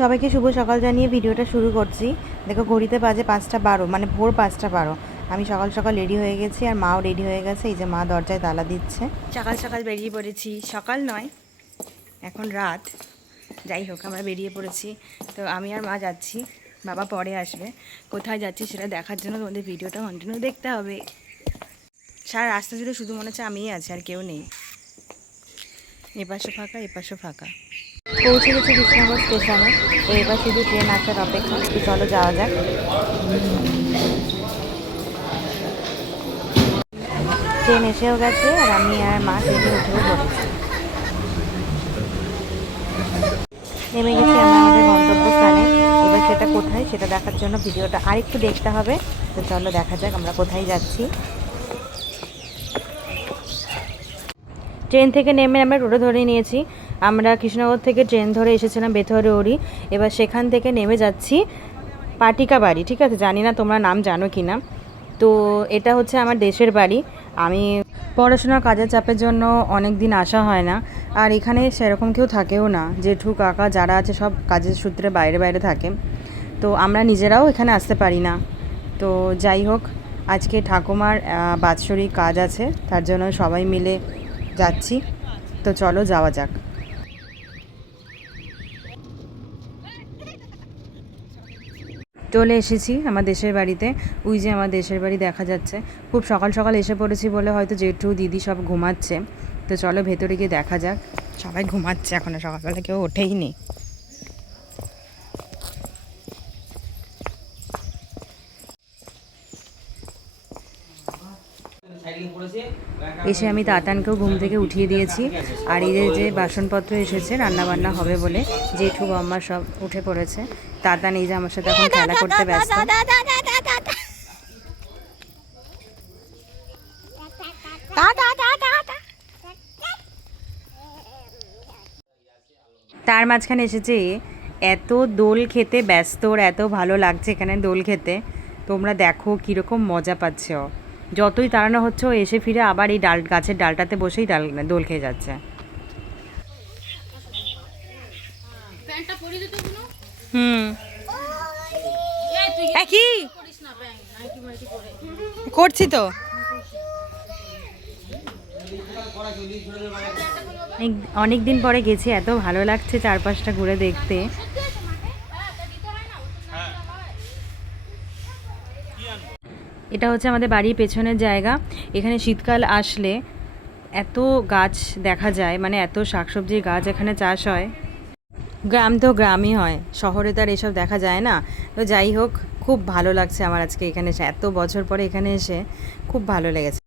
সবাইকে শুভ সকাল জানিয়ে ভিডিওটা শুরু করছি। দেখো, ঘড়িতে বাজে পাঁচটা বারো মানে ভোর পাঁচটা বারো। আমি সকাল সকাল রেডি হয়ে গেছি আর মাও রেডি হয়ে গেছে, এই যে মা দরজায় তালা দিচ্ছে। সকাল সকাল বেরিয়ে পড়েছি, সকাল নয়, এখন রাত। যাই হোক, আমরা বেরিয়ে পড়েছি। তো আমি আর মা যাচ্ছি, বাবা পরে আসবে। কোথায় যাচ্ছি সেটা দেখার জন্য তোমাদের ভিডিওটা কন্টিনিউ দেখতে হবে। সারা রাস্তা জুড়ে শুধু মনে হচ্ছে আমিই আছি, আর কেউ নেই। এপাশে ফাঁকা এপাশে ফাঁকা। পৌঁছে গেছি কৃষ্ণনগর স্টেশনে। এবার শুধু ট্রেন আসার অপেক্ষা চলো যাওয়া যাক। ট্রেন এসেও গেছে, আর আমি আর মা ট্রেনে উঠেও পড়েছি নেমে গেছি আমরা আমাদের গন্তব্যস্থানে। এবার সেটা কোথায় সেটা দেখার জন্য ভিডিওটা আরেকটু দেখতে হবে। তো চলো দেখা যাক আমরা কোথায় যাচ্ছি। ট্রেন থেকে নেমে আমরা টোটো ধরে নিয়েছি। আমরা কৃষ্ণনগর থেকে ট্রেন ধরে এসেছিলাম বেথরে ওড়ি এবার সেখান থেকে নেমে যাচ্ছি পাটিকা বাড়ি, ঠিক আছে? জানি না তোমরা নাম জানো কি না তো এটা হচ্ছে আমার দেশের বাড়ি। আমি পড়াশোনার কাজের চাপের জন্য অনেক দিন আসা হয় না। আর এখানে সেরকম কেউ থাকেও না। জেঠু, কাকা যারা আছে সব কাজের সূত্রে বাইরে বাইরে থাকে। তো আমরা নিজেরাও এখানে আসতে পারি না। তো যাই হোক, আজকে ঠাকুমার বাৎসরিক কাজ আছে। তার জন্য সবাই মিলে যাচ্ছি। তো চলো যাওয়া যাক। চলে এসেছি আমার দেশের বাড়িতে। ওই যে আমার দেশের বাড়ি দেখা যাচ্ছে। খুব সকাল সকাল এসে পড়েছি বলে হয়তো জেঠু, দিদি সব ঘুমাচ্ছে। তো চলো ভেতরে গিয়ে দেখা যাক। সবাই ঘুমাচ্ছে এখনও সকালবেলা, কেউ ওঠেই নি। এসে আমি তাতানকেও ঘুম থেকে উঠিয়ে দিয়েছি। আর এদের যে বাসনপত্র এসেছে, রান্নাবান্না হবে বলে জেঠু বাম্মা সব উঠে পড়েছে। তাতান এই যে আমার সাথে এখন খেলা করতে ব্যস্ত। তার মাঝখানে এসেছে, এত দোল খেতে ব্যস্ত, ওর এত ভালো লাগছে এখানে দোল খেতে। তোমরা দেখো কীরকম মজা পাচ্ছে। যতই তাড়ানো হচ্ছে ও এসে ফিরে আবার এই ডাল গাছের ডালটাতে বসেই ডাল দোল খেয়ে যাচ্ছে। হুম। কি? করছি তো। অনেক দিন পরে গেছি এত ভালো লাগছে চারপাশটা ঘুরে দেখতে। এটা হচ্ছে আমাদের বাড়ির পেছনের জায়গা। এখানে শীতকাল আসলে এত গাছ দেখা যায় মানে এত শাকসবজির গাছ এখানে চাষ হয়। গ্রাম তো গ্রামই হয় শহরে তো আর এসব দেখা যায় না। তো যাই হোক খুব ভালো লাগছে আমার আজকে এখানে এসে এত বছর পরে এখানে এসে খুব ভালো লেগেছে।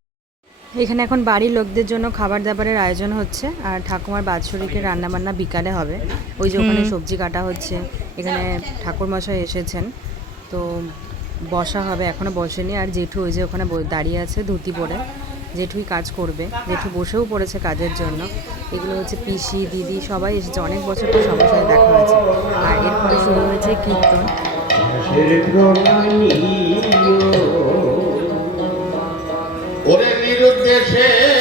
এখানে এখন বাড়ির লোকদের জন্য খাবার দাবারের আয়োজন হচ্ছে আর ঠাকুমার বাৎসরিকে রান্নাবান্না বিকালে হবে। ওই যে ওখানে সবজি কাটা হচ্ছে এখানে ঠাকুরমশাই এসেছেন। তো বসা হবে এখনও বসেনি। আর জেঠু ওই যে ওখানে দাঁড়িয়ে আছে ধুতি পরে। জেঠুই কাজ করবে। জেঠু বসেও পড়েছে কাজের জন্য। এগুলো হচ্ছে পিসি, দিদি, সবাই এসেছে। অনেক বছর তো সবার সাথে দেখা হয়েছে। আর এরপরে শুরু হয়েছে কীর্তন। ওরে